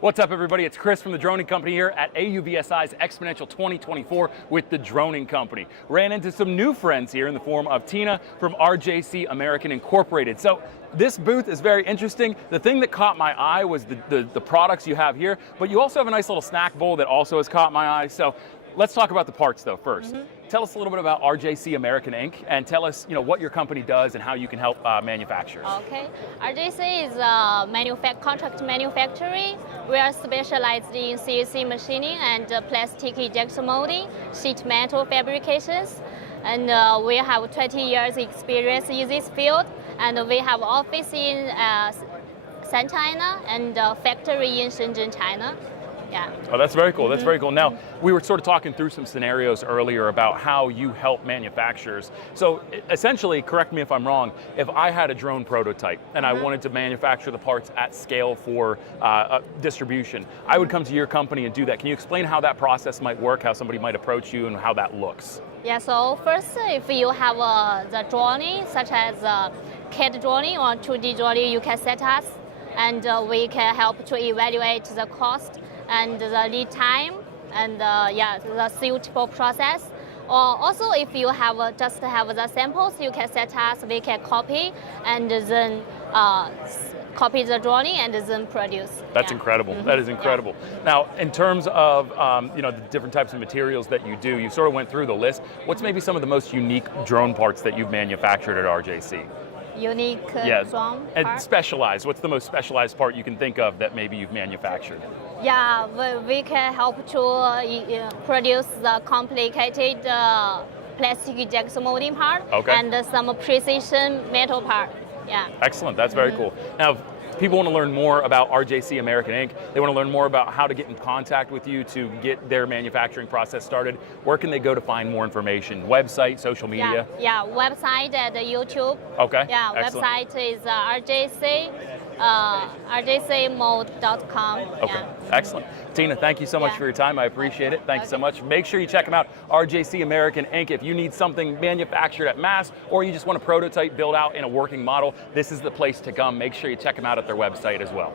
What's up, everybody? It's Chris from the Droning Company here at AUVSI's Xponential 2024 with the Droning Company. Ran into some new friends here in the form of Tina from RJC American Incorporated. So this booth is very interesting. The thing that caught my eye was the products you have here, but you also have a nice little snack bowl that also has caught my eye. So let's talk about the parts though first. Tell us a little bit about RJC American Inc. and tell us what your company does and how you can help manufacturers. Okay, RJC is a contract manufacturing. We are specialized in CNC machining and plastic injection molding, sheet metal fabrications, and we have 20 years experience in this field. And we have office in China and factory in Shenzhen, China. Yeah. Oh, that's very cool. That's very cool. Now, we were sort of talking through some scenarios earlier about how you help manufacturers. So essentially, correct me if I'm wrong, if I had a drone prototype and I wanted to manufacture the parts at scale for distribution, I would come to your company and do that. Can you explain how that process might work, how somebody might approach you and how that looks? Yeah, so first, if you have the drawing, such as CAD drawing or 2D drawing, you can set us, and we can help to evaluate the cost and the lead time, and the suitable process. Or also, if you have just have the samples, you can set us. We can copy and then copy the drawing and then produce. That's incredible. That is incredible. Now, in terms of the different types of materials that you do, you sort of went through the list. What's maybe some of the most unique drone parts that you've manufactured at RJC? Unique drone and part? Specialized. What's the most specialized part you can think of that maybe you've manufactured? Yeah, we can help to produce the complicated plastic injection molding part and some precision metal part. Yeah. Excellent. That's very cool. Now, if people want to learn more about RJC American Inc., they want to learn more about how to get in contact with you to get their manufacturing process started. Where can they go to find more information? Website, social media? Yeah, website and YouTube. Okay. Yeah, excellent. Website is rjcmold.com. Okay, yeah. Excellent. Tina, thank you so much for your time. I appreciate it. Thanks so much. Make sure you check them out, RJC American Inc. If you need something manufactured at mass or you just want a prototype built out in a working model, this is the place to come. Make sure you check them out at their website as well.